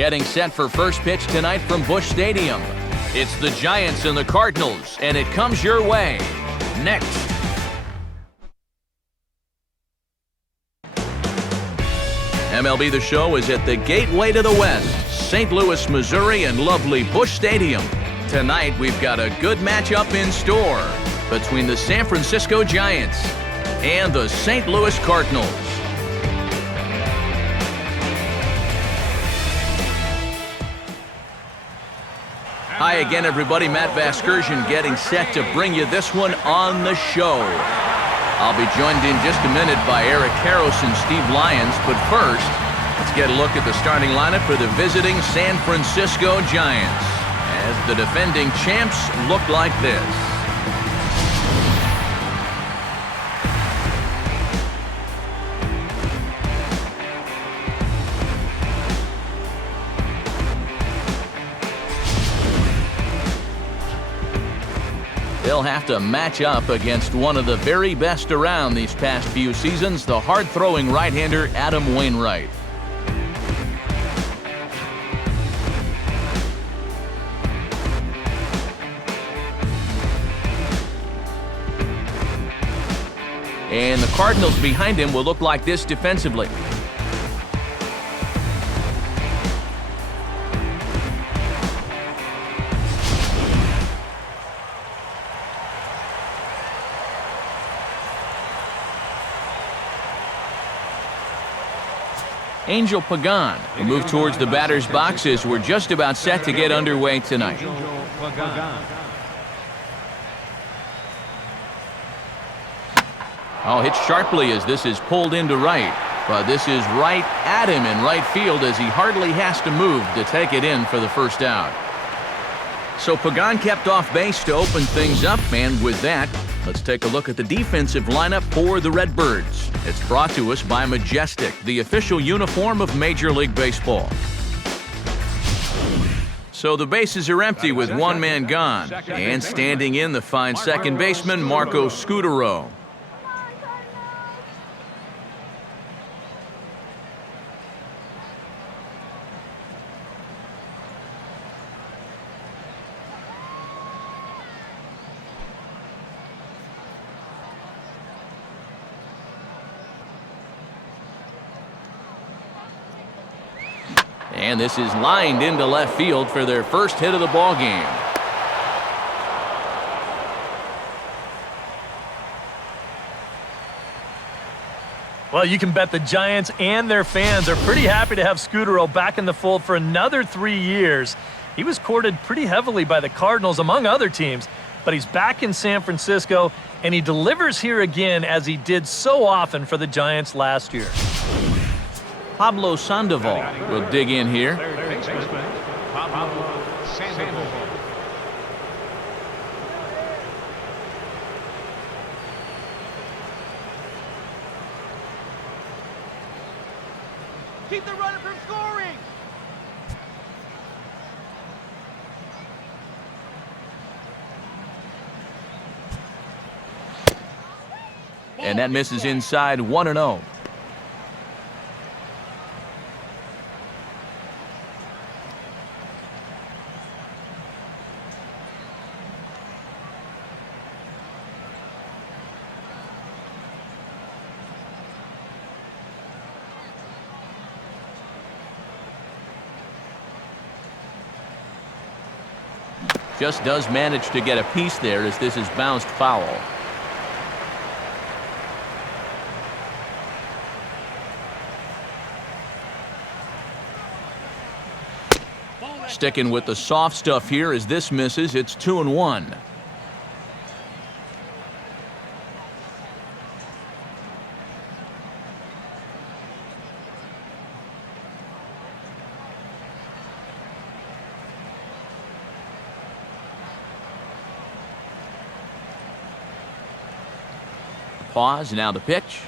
Getting set for first pitch tonight from Busch Stadium. It's the Giants and the Cardinals, and it comes your way next. MLB The Show is at the gateway to the West, St. Louis, Missouri, and lovely Busch Stadium. Tonight, we've got a good matchup in store between the San Francisco Giants and the St. Louis Cardinals. Hi again, everybody. Matt Vasgersian getting set to bring you this one on the show. I'll be joined in just a minute by Eric Karros and Steve Lyons, but first, let's get a look at the starting lineup for the visiting San Francisco Giants, as the defending champs look like this. They'll have to match up against one of the very best around these past few seasons, the hard-throwing right-hander Adam Wainwright. And the Cardinals behind him will look like this defensively. Angel Pagan will move towards the batter's box as we're just about set to get underway tonight. Oh, hit sharply as this is pulled into right. But this is right at him in right field as he hardly has to move to take it in for the first out. So Pagan kept off base to open things up, and with that, let's take a look at the defensive lineup for the Redbirds. It's brought to us by Majestic, the official uniform of Major League Baseball. So the bases are empty with one man gone, and standing in the fine second baseman Marco Scutaro. And this is lined into left field for their first hit of the ball game. Well, you can bet the Giants and their fans are pretty happy to have Scutaro back in the fold for another 3 years. He was courted pretty heavily by the Cardinals, among other teams, but he's back in San Francisco, and he delivers here again as he did so often for the Giants last year. Pablo Sandoval will dig in here. Keep the runner from scoring. And that misses inside 1-0. Just does manage to get a piece there as this is bounced foul. Sticking with the soft stuff here as this misses. It's 2-1. Pause, now the pitch.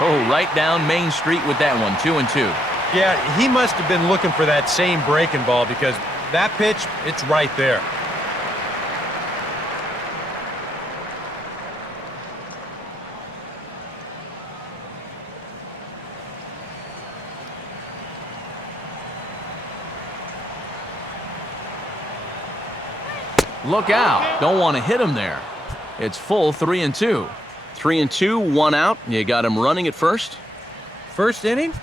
Oh, right down Main Street with that one, 2-2. Yeah, he must have been looking for that same breaking ball because that pitch, it's right there. Look out. Don't want to hit him there. It's full 3-2. 3-2, 1 out. You got him running at first? First inning?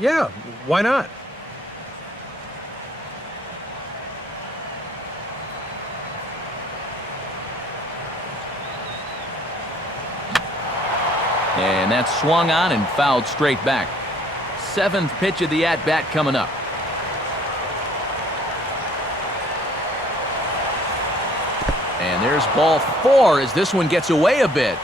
Yeah, why not? And that's swung on and fouled straight back. 7th pitch of the at-bat coming up. And there's ball 4 as this one gets away a bit.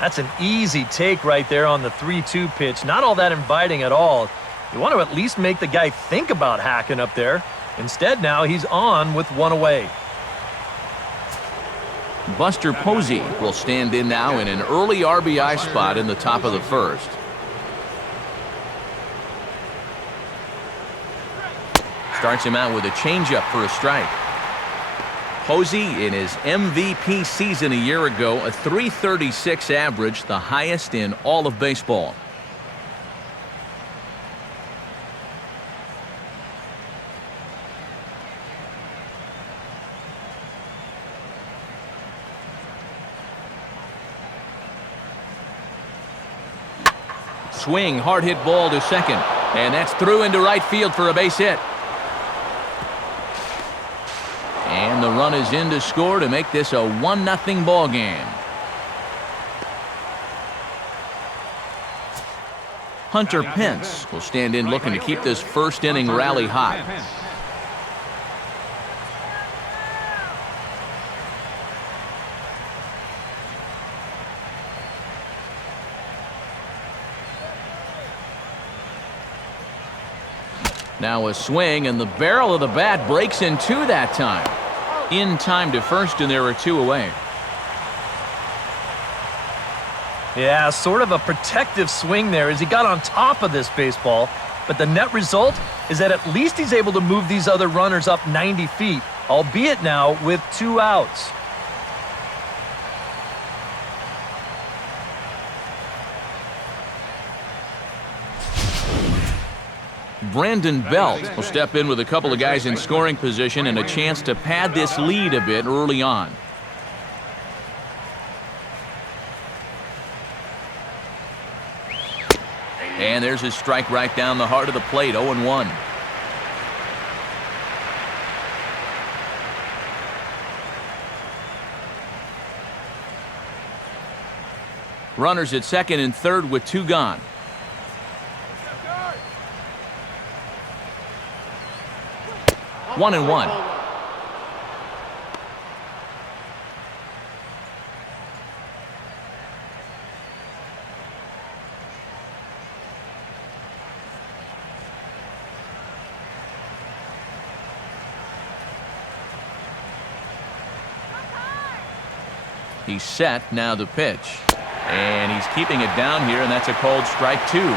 That's an easy take right there on the 3-2 pitch. Not all that inviting at all. You want to at least make the guy think about hacking up there. Instead, now he's on with 1 away. Buster Posey will stand in now in an early RBI spot in the top of the first. Starts him out with a changeup for a strike. Posey in his MVP season a year ago, a .336 average, the highest in all of baseball. Swing, hard hit ball to second. And that's through into right field for a base hit. And the run is in to score to make this a 1-0 ball game. Hunter Pence will stand in looking to keep this first inning rally hot. Now a swing, and the barrel of the bat breaks in two that time. In time to first, and there are 2 away. Yeah, sort of a protective swing there as he got on top of this baseball. But the net result is that at least he's able to move these other runners up 90 feet, albeit now with 2 outs. Brandon Belt will step in with a couple of guys in scoring position and a chance to pad this lead a bit early on. And there's his strike right down the heart of the plate, 0-1. Runners at second and third with 2 gone. One and one. He's set, now the pitch. And he's keeping it down here, and that's a called strike 2.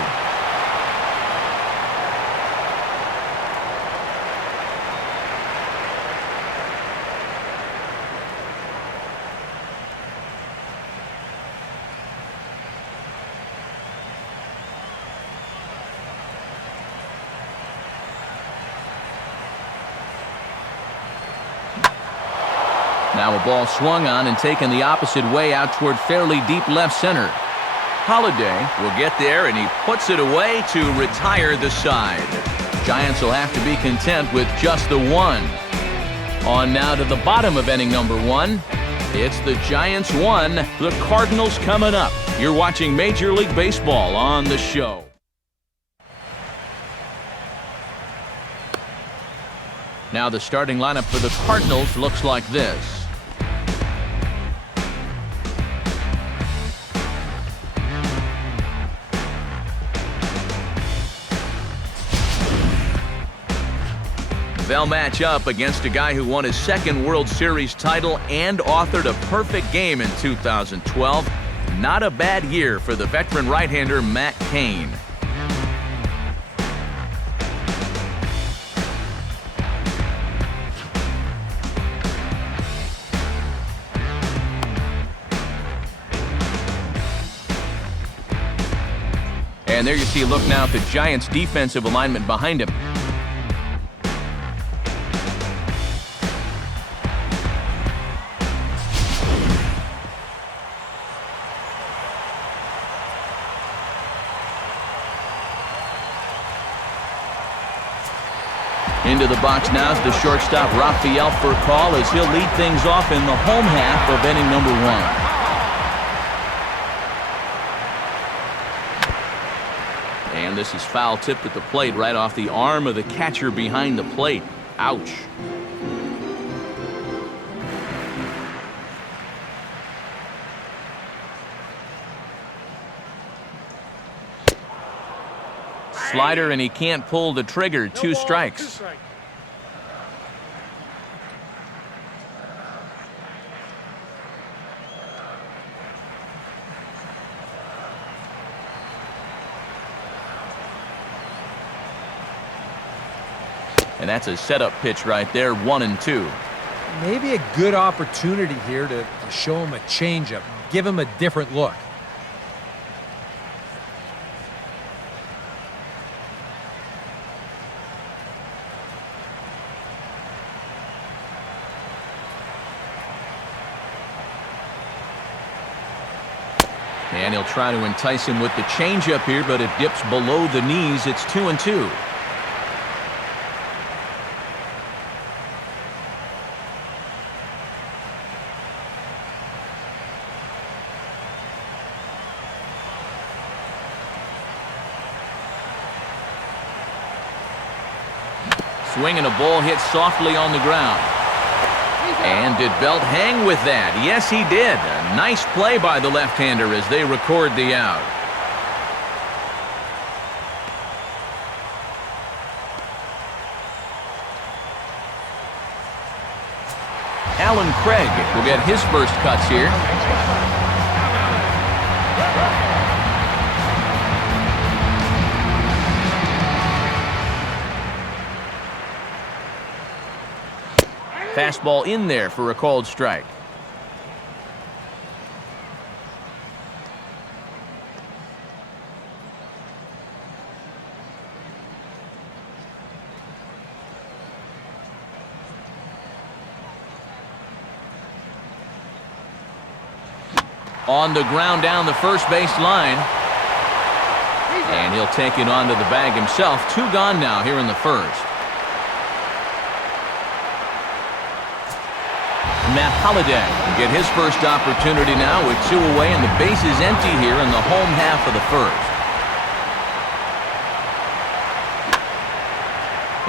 Now a ball swung on and taken the opposite way out toward fairly deep left center. Holiday will get there, and he puts it away to retire the side. Giants will have to be content with just the 1. On now to the bottom of inning number 1. It's the Giants 1, the Cardinals coming up. You're watching Major League Baseball on the show. Now the starting lineup for the Cardinals looks like this. They'll match up against a guy who won his 2nd World Series title and authored a perfect game in 2012. Not a bad year for the veteran right-hander Matt Cain. And there you see a look now at the Giants' defensive alignment behind him. Into the box now is the shortstop Royale for a call as he'll lead things off in the home half of inning number 1. And this is foul tipped at the plate right off the arm of the catcher behind the plate. Ouch. Slider, and he can't pull the trigger. 2 strikes. And that's a setup pitch right there, 1-2. Maybe a good opportunity here to show him a changeup, give him a different look. And he'll try to entice him with the changeup here, but it dips below the knees. It's 2-2. Swinging a ball hit softly on the ground. And did Belt hang with that? Yes, he did. A nice play by the left-hander as they record the out. Alan Craig will get his first cuts here. Fastball in there for a called strike. On the ground down the first base line. And he'll take it onto the bag himself. 2 gone now here in the first. Matt Holliday will get his first opportunity now with 2 away, and the base is empty here in the home half of the first.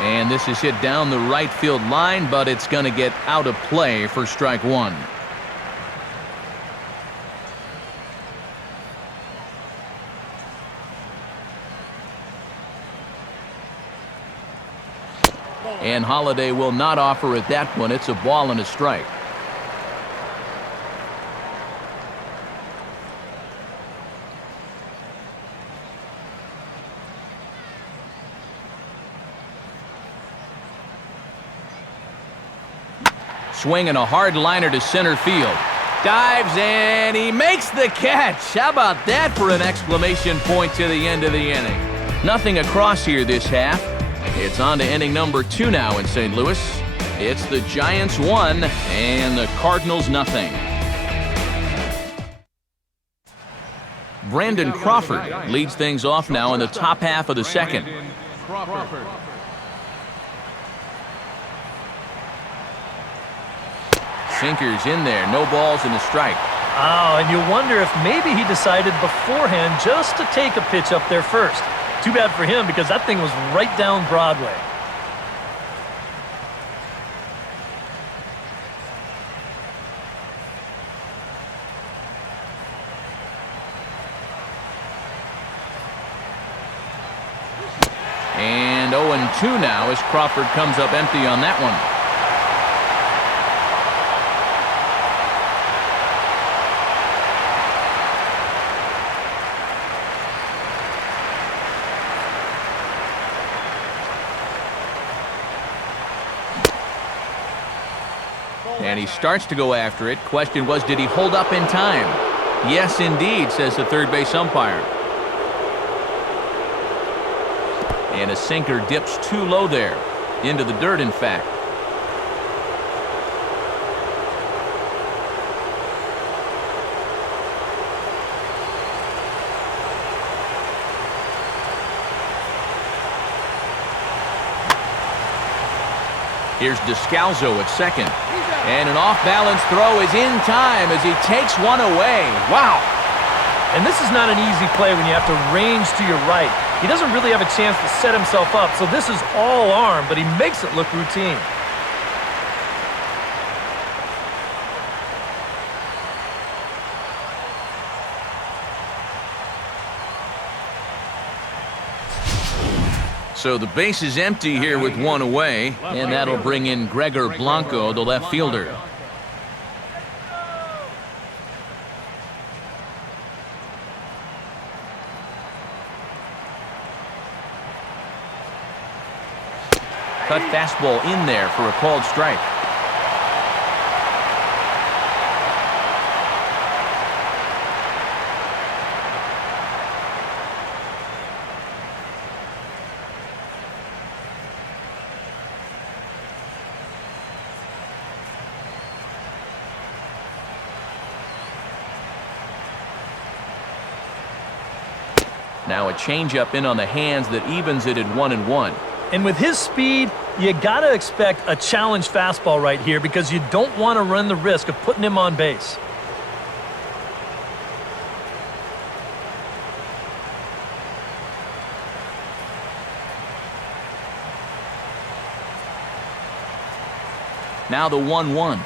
And this is hit down the right field line, but it's going to get out of play for strike 1. And Holliday will not offer at that one. It's a ball and a strike. Swinging a hard liner to center field. Dives and he makes the catch. How about that for an exclamation point to the end of the inning? Nothing across here this half. It's on to inning number 2 now in St. Louis. It's the Giants 1 and the Cardinals nothing. Brandon Crawford leads things off now in the top half of the second. Sinkers in there, no balls and a strike. Oh, and you wonder if maybe he decided beforehand just to take a pitch up there first. Too bad for him because that thing was right down Broadway. And 0-2 now as Crawford comes up empty on that one. And he starts to go after it. Question was, did he hold up in time? Yes, indeed, says the third base umpire. And a sinker dips too low there. Into the dirt, in fact. Here's Descalzo at second. And an off-balance throw is in time as he takes one away. Wow. And this is not an easy play when you have to range to your right. He doesn't really have a chance to set himself up, so this is all arm, but he makes it look routine. So the base is empty here with one away, and that'll bring in Gregor Blanco, the left fielder. Cut fastball in there for a called strike. Now a changeup in on the hands that evens it at 1-1. And with his speed, you got to expect a challenge fastball right here because you don't want to run the risk of putting him on base. Now the 1-1.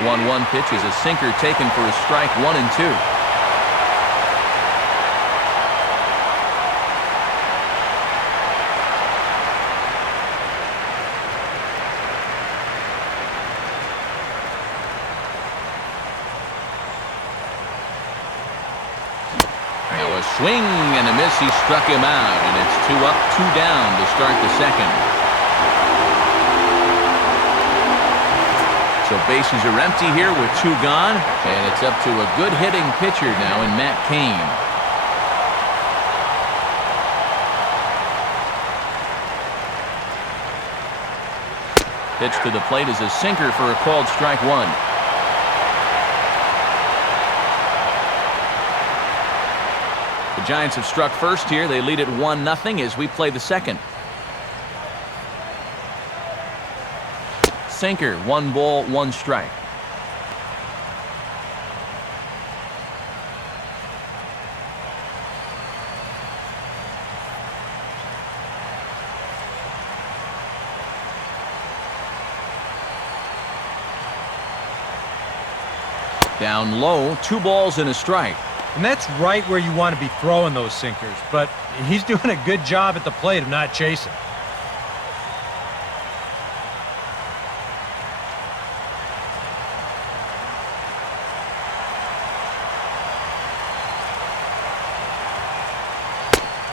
1-1 pitch is a sinker taken for a strike, 1-2. Swing and a miss. He struck him out, and it's 2 up, 2 down to start the second. So bases are empty here with 2 gone, and it's up to a good hitting pitcher now in Matt Cain. Pitch to the plate is a sinker for a called strike 1. The Giants have struck first here. They lead it 1-0 as we play the second. Sinker, 1 ball, 1 strike. Down low, 2 balls and a strike. And that's right where you want to be throwing those sinkers, but he's doing a good job at the plate of not chasing.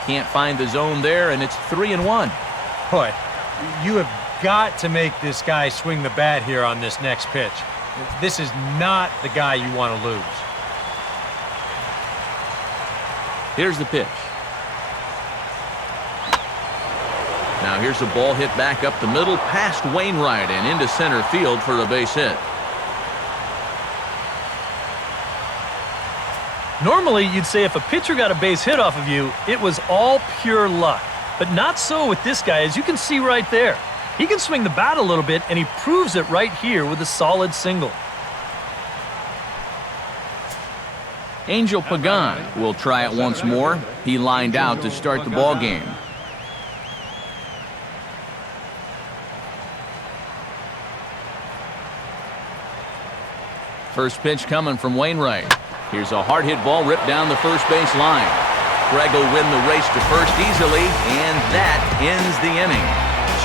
Can't find the zone there, and it's 3-1. Boy, you have got to make this guy swing the bat here on this next pitch. This is not the guy you want to lose. Here's the pitch. Now here's a ball hit back up the middle past Wainwright and into center field for a base hit. Normally, you'd say if a pitcher got a base hit off of you, it was all pure luck. But not so with this guy, as you can see right there. He can swing the bat a little bit, and he proves it right here with a solid single. Angel Pagan will try it once more. He lined out to start the ball game. First pitch coming from Wainwright. Here's a hard hit ball ripped down the first base line. Greg will win the race to first easily, and that ends the inning.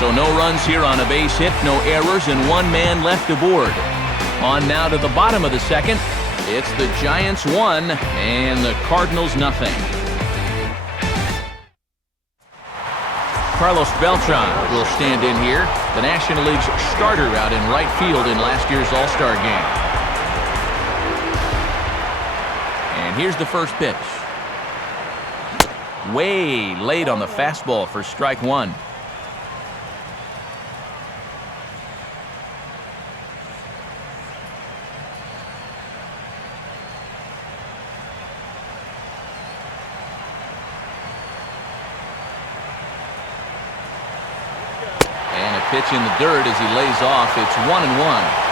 So no runs here on a base hit, no errors, and 1 man left aboard. On now to the bottom of the second. It's the Giants 1 and the Cardinals 0. Carlos Beltran will stand in here, the National League's starter out in right field in last year's All-Star game. And here's the first pitch. way late on the fastball for strike one. And a pitch in the dirt as he lays off. It's 1-1.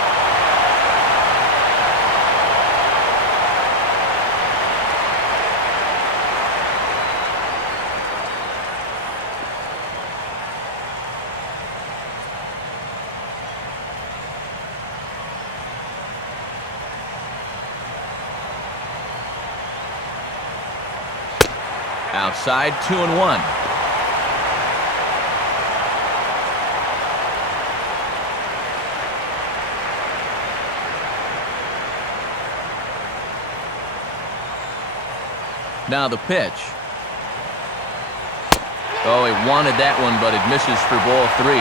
Outside, 2-1. Now the pitch. Oh, he wanted that one, but it misses for ball 3.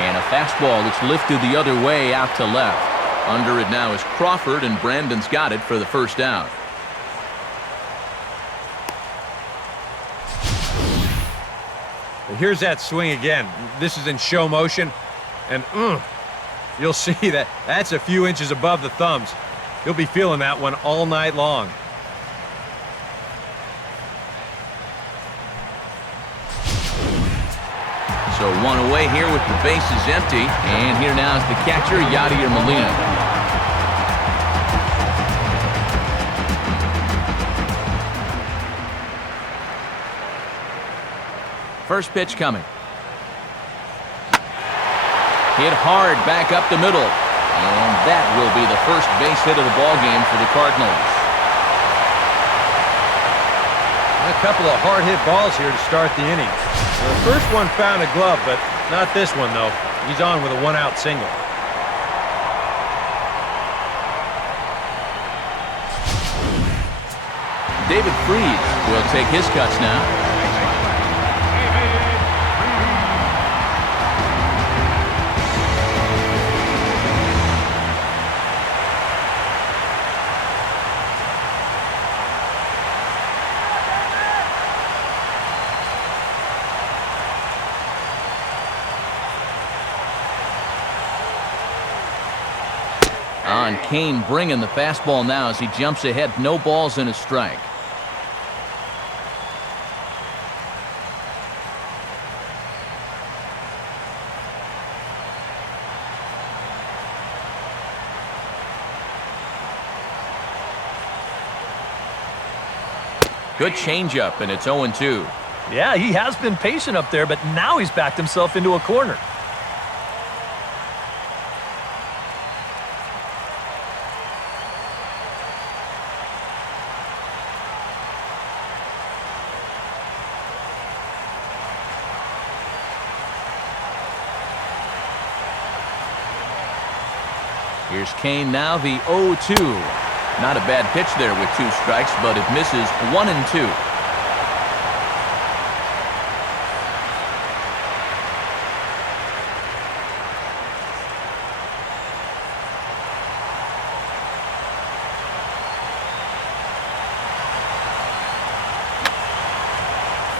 And a fastball that's lifted the other way out to left. Under it now is Crawford, and Brandon's got it for the first out. Here's that swing again. This is in show motion, and you'll see that that's a few inches above the thumbs. He'll be feeling that one all night long. So one away here with the bases empty. And here now is the catcher, Yadier Molina. First pitch coming. Hit hard back up the middle. And that will be the first base hit of the ballgame for the Cardinals. A couple of hard-hit balls here to start the inning. The first one found a glove, but not this one, though. He's on with a one-out single. David Freese will take his cuts now. On Kane bringing the fastball now as he jumps ahead. No balls and a strike. Good changeup, and it's 0-2. Yeah, he has been patient up there, but now he's backed himself into a corner. Here's Kane now, the 0-2. Not a bad pitch there with 2 strikes, but it misses 1-2.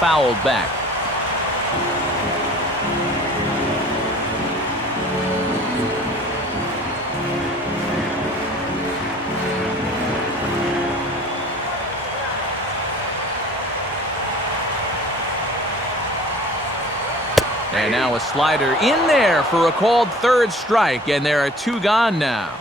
Fouled back. And now a slider in there for a called third strike, and there are 2 gone now.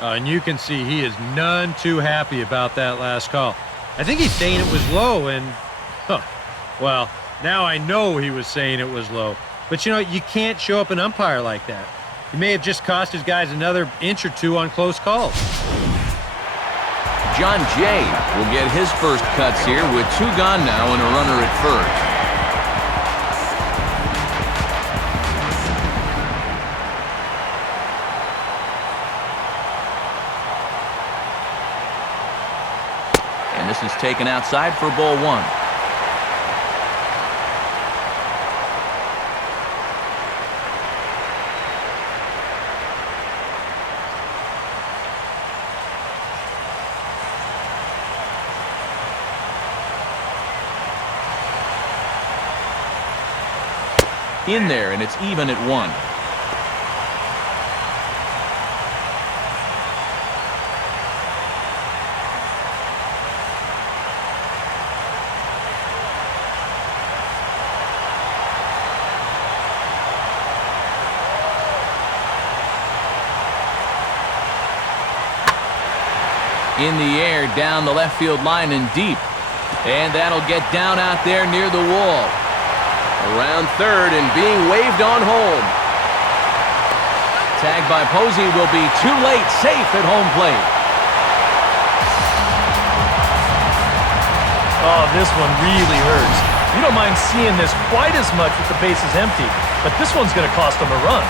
And you can see he is none too happy about that last call. I think he's saying it was low, and, well, now I know he was saying it was low. But, you know, you can't show up an umpire like that. He may have just cost his guys another inch or 2 on close calls. John Jay will get his first cuts here with 2 gone now and a runner at first. taken outside for ball one. In there, and it's even at 1. In the air, down the left field line and deep. And that'll get down out there near the wall. Around third and being waved on home. Tagged by Posey will be too late, safe at home plate. Oh, this one really hurts. You don't mind seeing this quite as much with the bases empty, but this one's going to cost them a run.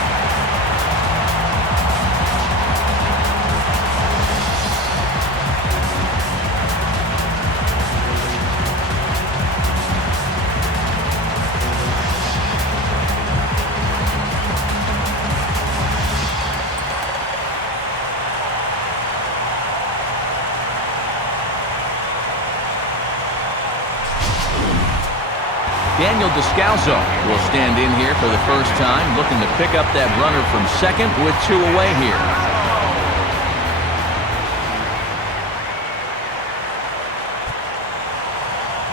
Daniel Descalso will stand in here for the first time, looking to pick up that runner from second with 2 away here.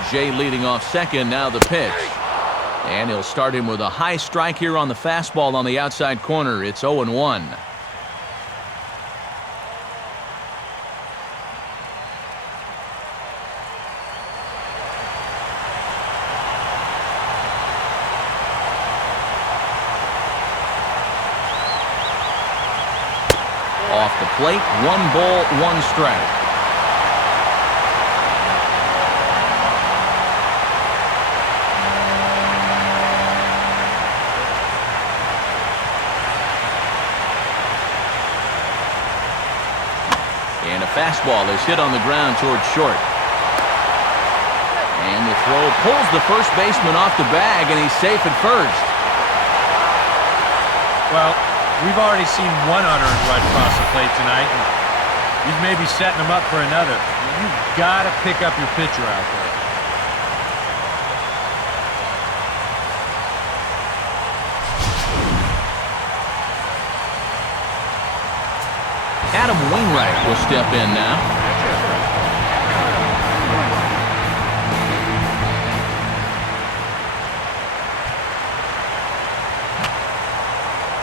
Jay leading off second, now the pitch. And he'll start him with a high strike here on the fastball on the outside corner. It's 0-1. Off the plate, 1 ball, 1 strike. And a fastball is hit on the ground towards short. And the throw pulls the first baseman off the bag, and he's safe at first. Well, we've already seen one unearned run across the plate tonight, and he's maybe setting him up for another. You've got to pick up your pitcher out there. Adam Wainwright will step in now.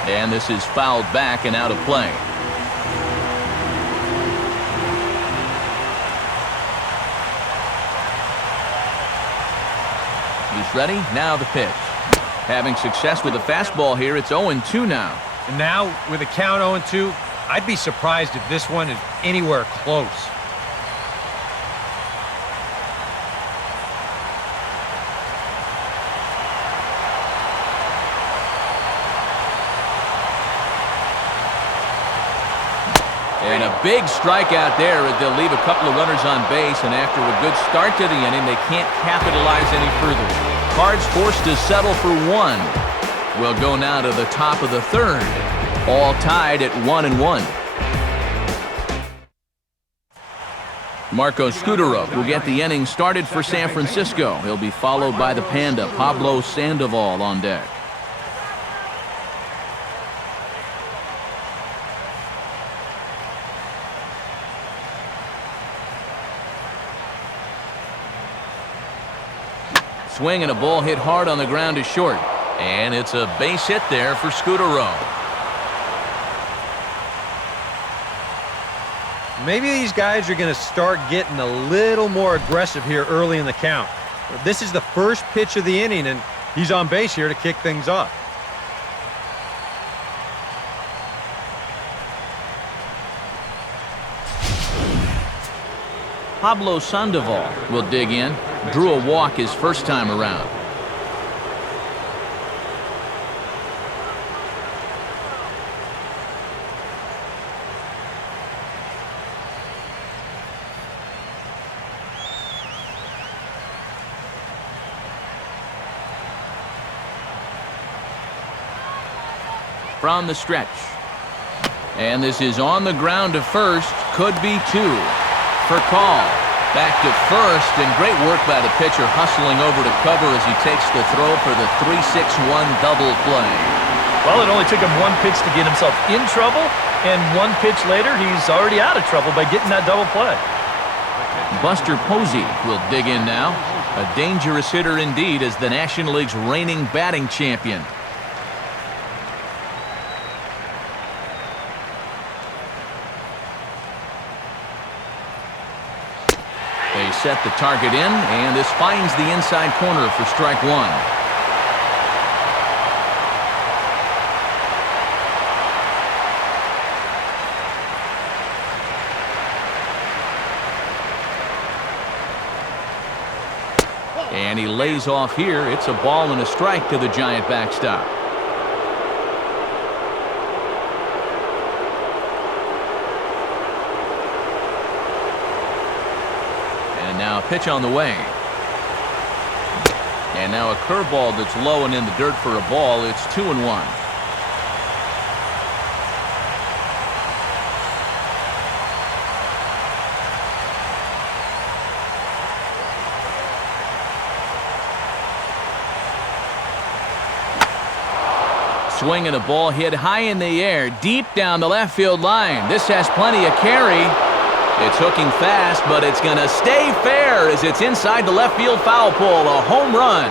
And this is fouled back and out of play. He's ready. Now the pitch. Having success with the fastball here, it's 0-2 now. And now, with a count 0-2, I'd be surprised if this one is anywhere close. And a big strikeout there. They'll leave a couple of runners on base, and after a good start to the inning, they can't capitalize any further. Cards forced to settle for 1. We'll go now to the top of the third. All tied at 1-1. Marco Scutaro will get the inning started for San Francisco. He'll be followed by the Panda, Pablo Sandoval, on deck. Swing and a ball hit hard on the ground to short. And it's a base hit there for Scutaro. Maybe these guys are going to start getting a little more aggressive here early in the count. This is the first pitch of the inning, and he's on base here to kick things off. Pablo Sandoval will dig in. Drew a walk his first time around. from the stretch. And this is on the ground to first. Could be two for call. Back to first, and great work by the pitcher hustling over to cover as he takes the throw for the 3-6-1 double play. Well, it only took him one pitch to get himself in trouble, and one pitch later, he's already out of trouble by getting that double play. Buster Posey will dig in now. A dangerous hitter indeed as the National League's reigning batting champion. They set the target in, and this finds the inside corner for strike one. And he lays off here. It's a ball and a strike to the Giant backstop. And now a pitch on the way. And now a curveball that's low and in the dirt for a ball. It's 2-1. Swinging a ball hit high in the air, deep down the left field line. This has plenty of carry. It's hooking fast, but it's going to stay fair as it's inside the left field foul pole. A home run.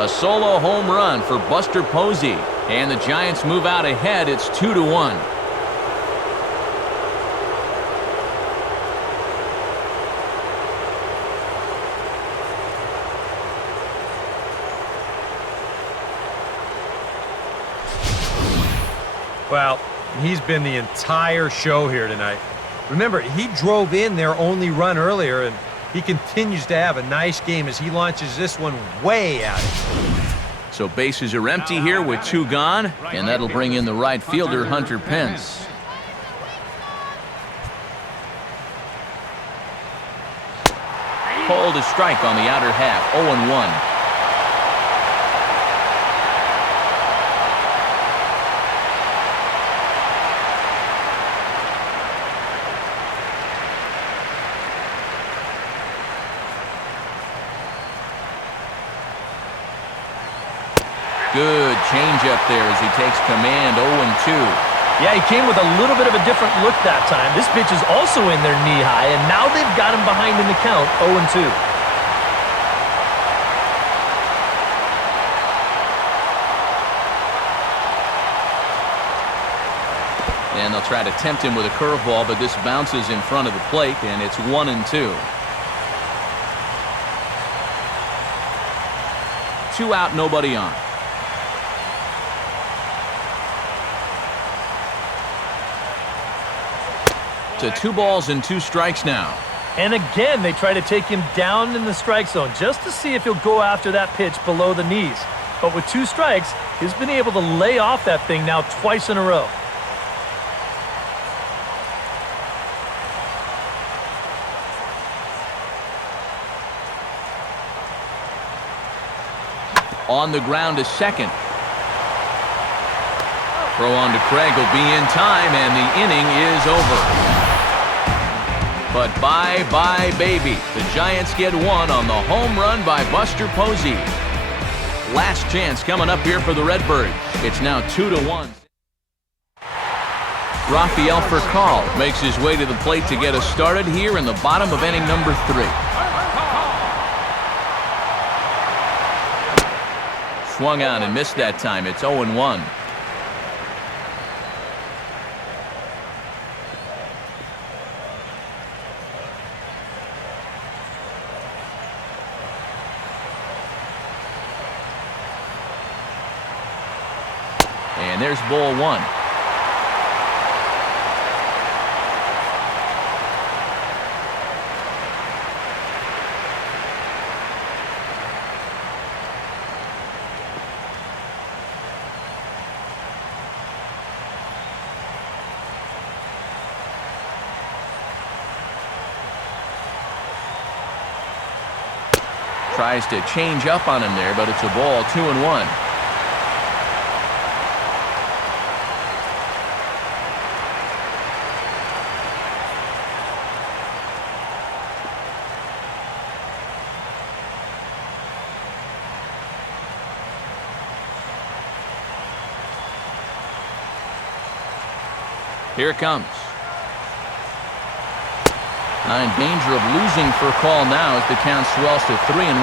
A solo home run for Buster Posey. And the Giants move out ahead. It's 2-1. Well, he's been the entire show here tonight. Remember, he drove in their only run earlier, and he continues to have a nice game as he launches this one way out. So bases are empty here with two gone, and that'll bring in the right fielder, Hunter Pence. Called a strike on the outer half, 0-1. Good changeup there as he takes command, 0-2. Yeah, he came with a little bit of a different look that time. This pitch is also in there knee-high, and now they've got him behind in the count, 0-2. And they'll try to tempt him with a curveball, but this bounces in front of the plate, and it's 1-2. 2 out, nobody on. To 2 balls and 2 strikes now. And again, they try to take him down in the strike zone just to see if he'll go after that pitch below the knees. But with 2 strikes, he's been able to lay off that thing now twice in a row. On the ground to second. Throw on to Craig will be in time, and the inning is over. But bye-bye, baby. The Giants get one on the home run by Buster Posey. Last chance coming up here for the Redbirds. It's now 2-1. Rafael Furcal makes his way to the plate to get us started here in the bottom of inning number 3. Swung on and missed that time. It's 0-1. And there's ball 1. Tries to change up on him there, but it's a ball, 2-1. Here it comes. In danger of losing for a call now as the count swells to 3-1.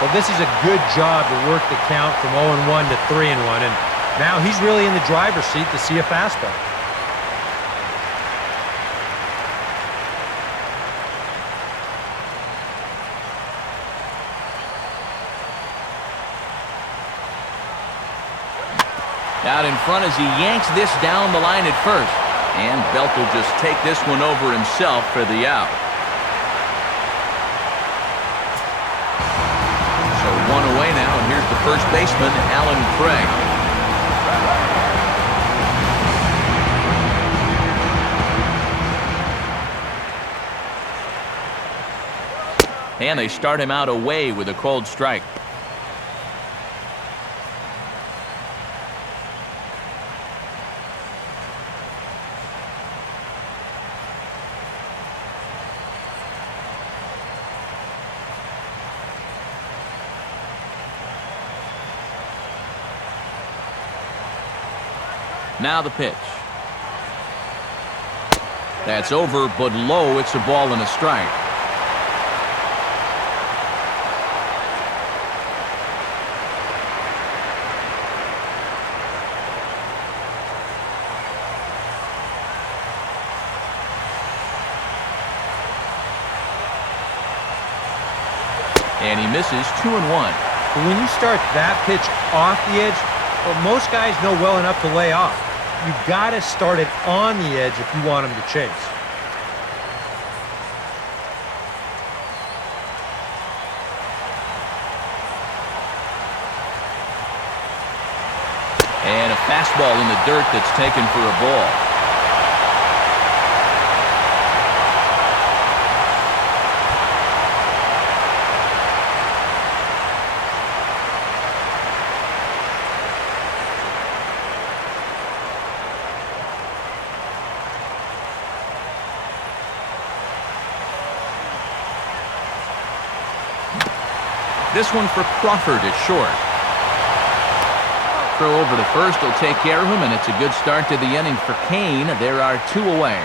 Well, this is a good job to work the count from 0-1 to 3-1, and now he's really in the driver's seat to see a fastball. Out in front as he yanks this down the line at first. And Belt will just take this one over himself for the out. So one away now, and here's the first baseman, Alan Craig. And they start him out away with a called strike. Now the pitch. That's over, but low. It's a ball and a strike. And he misses 2-1. But when you start that pitch off the edge, well, most guys know well enough to lay off. You've got to start it on the edge if you want him to chase. And a fastball in the dirt that's taken for a ball. This one for Crawford at short. Throw over to first will take care of him, and it's a good start to the inning for Kane. There are 2 away.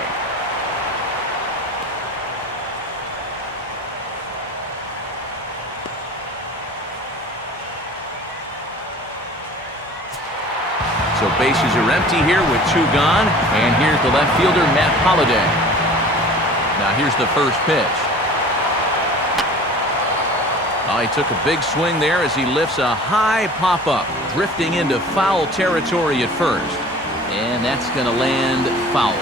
So bases are empty here with 2 gone, and here's the left fielder, Matt Holliday. Now here's the first pitch. He took a big swing there as he lifts a high pop-up, drifting into foul territory at first. And that's going to land foul.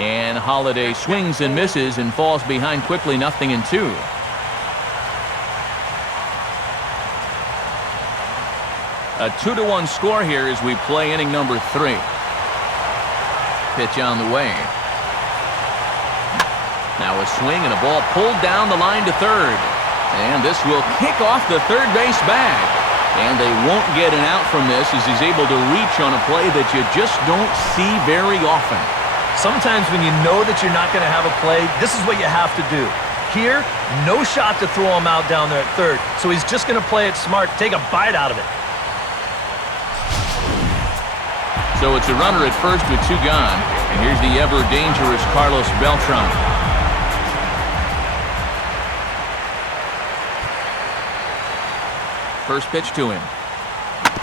And Holliday swings and misses and falls behind quickly, 0-2. A 2-1 score here as we play inning number 3. Pitch on the way. Now a swing and a ball pulled down the line to third. And this will kick off the third base bag. And they won't get an out from this as he's able to reach on a play that you just don't see very often. Sometimes when you know that you're not going to have a play, this is what you have to do. Here, no shot to throw him out down there at third. So he's just going to play it smart, take a bite out of it. So it's a runner at first with 2 gone. And here's the ever-dangerous Carlos Beltran. First pitch to him.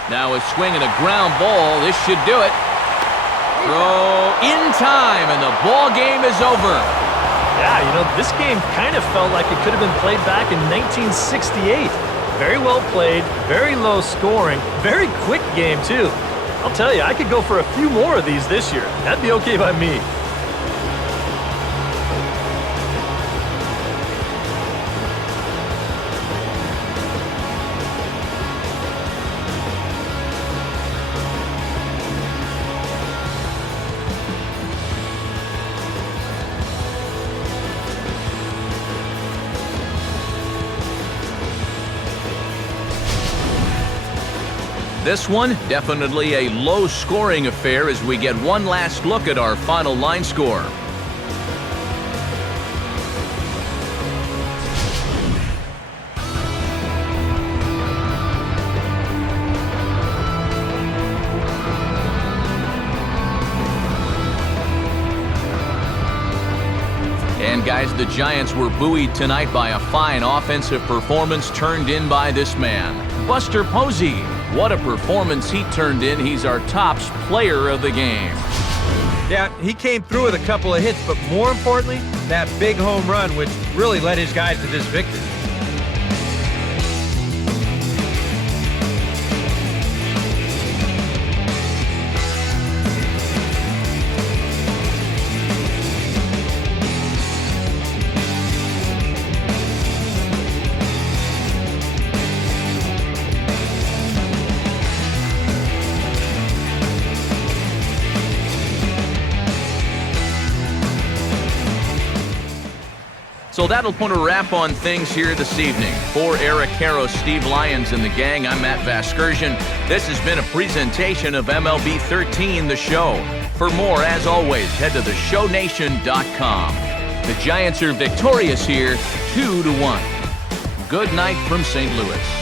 Now a swing and a ground ball. This should do it. Throw in time, and the ball game is over. Yeah, you know, this game kind of felt like it could have been played back in 1968. Very well played, very low scoring, very quick game, too. I'll tell you, I could go for a few more of these this year. That'd be okay by me. This one, definitely a low-scoring affair as we get one last look at our final line score. And guys, the Giants were buoyed tonight by a fine offensive performance turned in by this man, Buster Posey. What a performance he turned in. He's our tops player of the game. Yeah, he came through with a couple of hits, but more importantly, that big home run, which really led his guys to this victory. So that'll put a wrap on things here this evening. For Eric Harrow, Steve Lyons, and the gang, I'm Matt Vasgersian. This has been a presentation of MLB 13, The Show. For more, as always, head to theshownation.com. The Giants are victorious here, 2-1. Good night from St. Louis.